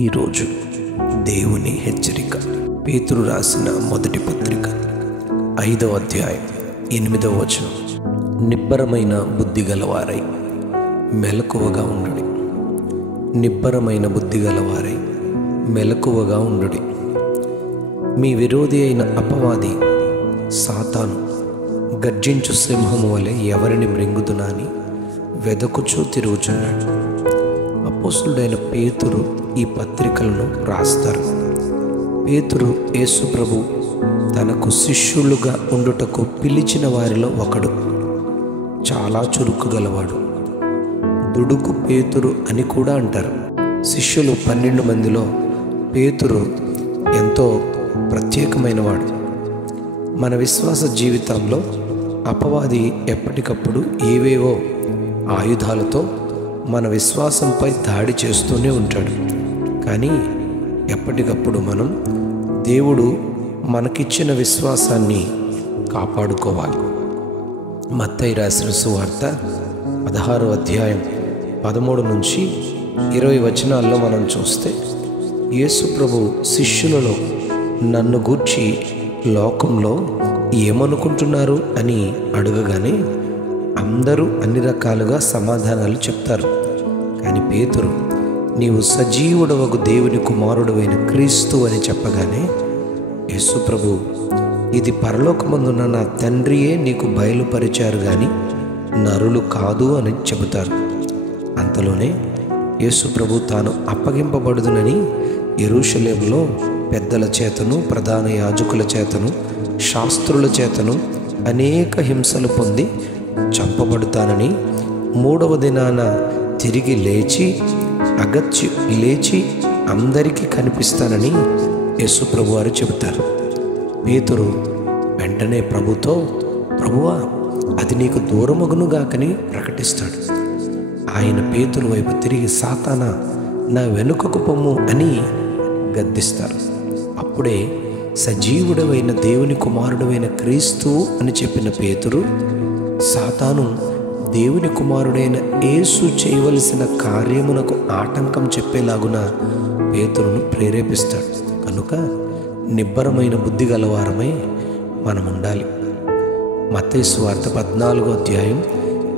ఈరోజు దేవుని హెచ్చరిక. పేతురు రాసిన మొదటి పత్రిక 5వ అధ్యాయం 8వ వచనం. నిబ్బరమైన బుద్ధి గలవారై మెలకువగా ఉండుడి. నిబ్బరమైన బుద్ధి గలవారై మెలకువగా ఉండుడి. మీ విరోధి అయిన అపవాది సాతాను గర్జించు సింహము వలె ఎవరిని మృంగుదునా అని వెదకుచూ తిరుగుచున్నాడు. అపోస్తులుడైన పేతురు ఈ పత్రికలను రాస్తారు. పేతురు యేసు ప్రభు తనకు శిష్యులుగా ఉండుటకు పిలిచిన వారిలో ఒకడు. చాలా చురుకు గలవాడు. దుడుకు పేతురు అని కూడా అంటారు. శిష్యులు 12 మందిలో పేతురు ఎంతో ప్రత్యేకమైనవాడు. మన విశ్వాస జీవితంలో అపవాది ఎప్పటికప్పుడు ఏవేవో ఆయుధాలతో మన విశ్వాసంపై దాడి చేస్తూనే ఉంటాడు. కానీ ఎప్పటికప్పుడు మనం దేవుడు మనకిచ్చిన విశ్వాసాన్ని కాపాడుకోవాలి. మత్తయి రాసిన సువార్త 16వ అధ్యాయం 13 నుంచి 20 వచనాల్లో మనం చూస్తే, యేసు ప్రభు శిష్యులలో నన్ను గూర్చి లోకంలో ఏమనుకుంటున్నారు అని అడగగానే అందరూ అన్ని రకాలుగా సమాధానాలు చెప్తారు. కానీ పేతురు నీవు సజీవుడవగు దేవుని కుమారుడవైన క్రీస్తు అని చెప్పగానే యేసు ప్రభు ఇది పరలోకమందున్న నా తండ్రియే నీకు బయలుపరిచారు కానీ నరులు కాదు అని చెబుతారు. అంతలోనే యేసు ప్రభు తాను అప్పగింపబడుదునని యెరూషలేములో పెద్దల చేతను, ప్రధాన యాజకుల చేతను, శాస్త్రుల చేతను అనేక హింసలు పొంది చంపబడుతానని, 3వ దినాన తిరిగి లేచి అందరికీ కనిపిస్తానని యేసు ప్రభు వారు చెబుతారు. పేతురు వెంటనే ప్రభుతో, ప్రభువా అది నీకు దూరమగునుగాకని ప్రకటిస్తాడు. ఆయన పేతురు వైపు తిరిగి సాతానా నా వెనుకకు పొమ్ము అని గద్దిస్తారు. అప్పుడే సజీవుడవైన దేవుని కుమారుడైన క్రీస్తు అని చెప్పిన పేతురు సాతాను దేవుని కుమారుడైన యేసు చేయవలసిన కార్యమునకు ఆటంకం చెప్పేలాగున పేతురును ప్రేరేపిస్తాడు. కనుక నిబ్బరమైన బుద్ధి గలవారమై మనం ఉండాలి. మత్తయి సువార్త 14వ అధ్యాయం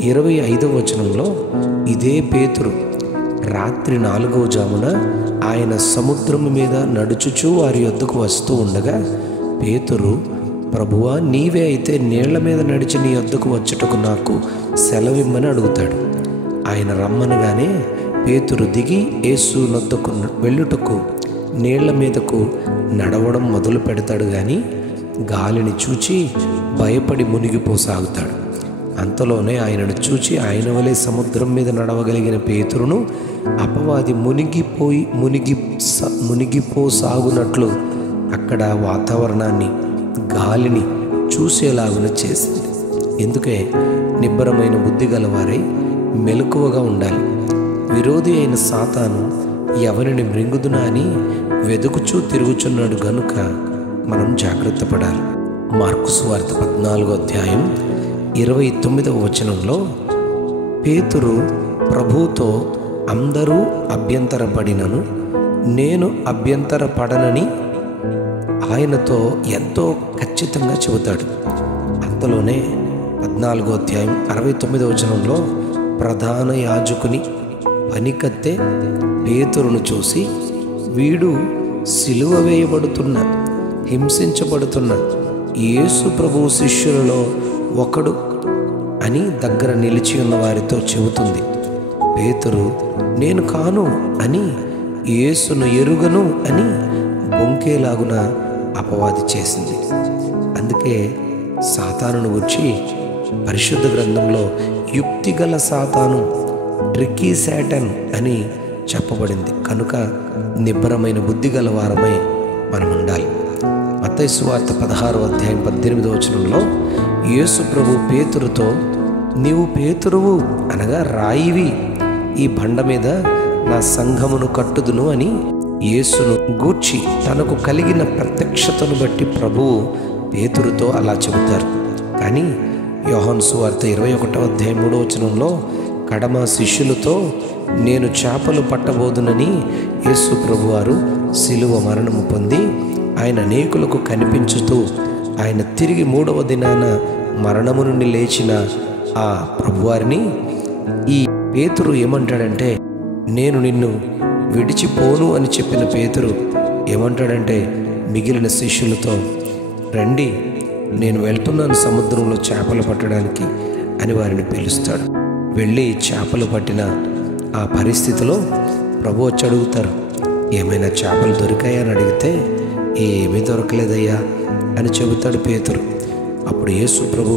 25వ వచనంలో ఇదే పేతురు రాత్రి 4వ జామున ఆయన సముద్రము మీద నడుచుచూ వారి యొద్దకు వస్తూ ఉండగా పేతురు, ప్రభువా నీవే అయితే నీళ్ల మీద నడిచి నీ యొద్దకు వచ్చుటకు నాకు సెలవిమ్మని అడుగుతాడు. ఆయన రమ్మనగానే పేతురు దిగి యేసు నొద్దకు వెళ్ళుటకు నీళ్ల మీదకు నడవడం మొదలు పెడతాడు. కానీ గాలిని చూచి భయపడి మునిగిపోసాగుతాడు. అంతలోనే ఆయనను చూచి ఆయన వలె సముద్రం మీద నడవగలిగిన పేతురును అపవాది మునిగిపోసాగునట్లు అక్కడ వాతావరణాన్ని, గాలిని చూసేలాగున చేసింది. ఎందుకే నిబ్బరమైన బుద్ధి గలవారై మెలకువగా ఉండాలి. విరోధి అయిన సాతాను ఎవరిని మృంగుదునా అని వెదుకుచూ తిరుగుచున్నాడు గనుక మనం జాగ్రత్త పడాలి. మార్కు సువార్త 14వ అధ్యాయం 29వ వచనంలో పేతురు ప్రభువుతో అందరూ అభ్యంతరపడినను నేను అభ్యంతరపడనని ఆయనతో ఎంతో ఖచ్చితంగా చెబుతాడు. అంతలోనే 14వ అధ్యాయం 69వ వచనంలో ప్రధాన యాజకుని పనికత్తె పేతురును చూసి, వీడు సిలువ వేయబడుతున్న, హింసించబడుతున్న యేసు ప్రభువు శిష్యులలో ఒకడు అని దగ్గర నిలిచి ఉన్న వారితో చెబుతుంది. పేతురు నేను కాను అని, యేసును ఎరుగను అని బొంకేలాగున అపవాది చేసింది. అందుకే సాతానును గురించి పరిశుద్ధ గ్రంథంలో యుక్తిగల సాతాను, ట్రిక్కీ శాటన్ అని చెప్పబడింది. కనుక నిబ్బరమైన బుద్ధి గల వారమై మనం ఉండాలి. మత్తయి సువార్త 16వ అధ్యాయం 18వ వచనంలో యేసు ప్రభు పేతురుతో నీవు పేతురువు అనగా రాయివి, ఈ బండ మీద నా సంఘమును కట్టుదును అని యేసును గూర్చి తనకు కలిగిన ప్రత్యక్షతను బట్టి ప్రభువు పేతురుతో అలా చెబుతారు. కానీ యోహాను సువార్త 21వ అధ్యాయం 3వ వచనంలో కడమ శిష్యులతో నేను చేపలు పట్టబోదునని యేసు ప్రభువారు శిలువ మరణము పొంది ఆయన అనేకులకు కనిపించుతూ ఆయన తిరిగి 3వ దినాన మరణము నుండి లేచిన ఆ ప్రభువారిని ఈ పేతురు ఏమంటాడంటే, నేను నిన్ను విడిచిపోను అని చెప్పిన పేతురు ఏమంటాడంటే మిగిలిన శిష్యులతో, రండి నేను వెళ్తున్నాను సముద్రంలో చేపలు పట్టడానికి అని వారిని పిలుస్తాడు. వెళ్ళి చేపలు పట్టిన ఆ పరిస్థితిలో ప్రభు వచ్చి అడుగుతారు, ఏమైనా చేపలు దొరికాయా అని అడిగితే, ఏమీ దొరకలేదయ్యా అని చెబుతాడు పేతురు. అప్పుడు యేసు ప్రభు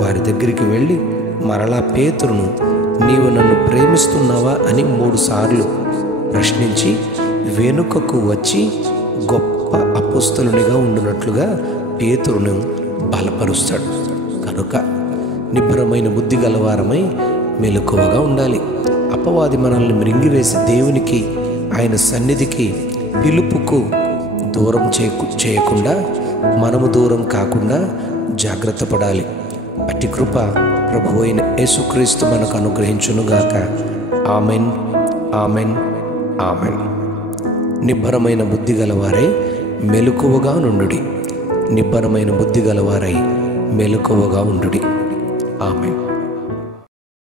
వారి దగ్గరికి వెళ్ళి మరలా పేతురును, నీవు నన్ను ప్రేమిస్తున్నావా అని 3 సార్లు ప్రశ్నించి వెనుకకు వచ్చి గొప్ప అపోస్తలునిగా ఉండునట్లుగా పేతురును బలపరుస్తాడు. కనుక నిబ్బరమైన బుద్ధి గలవారమై మెలకువగా ఉండాలి. అపవాది మనల్ని మృంగివేసి దేవునికి, ఆయన సన్నిధికి, పిలుపుకు దూరం చేయకుండా, మనము దూరం కాకుండా జాగ్రత్త పడాలి. అట్టి కృప ప్రభు అయిన యేసుక్రీస్తు మనకు అనుగ్రహించునుగాక. Amen, amen, amen. నిబ్బరమైన బుద్ధి గలవారై మెలకువగా నుండుడి. నిబ్బరమైన బుద్ధి గలవారై మెలకువగా ఉండుడి. ఆమెన్.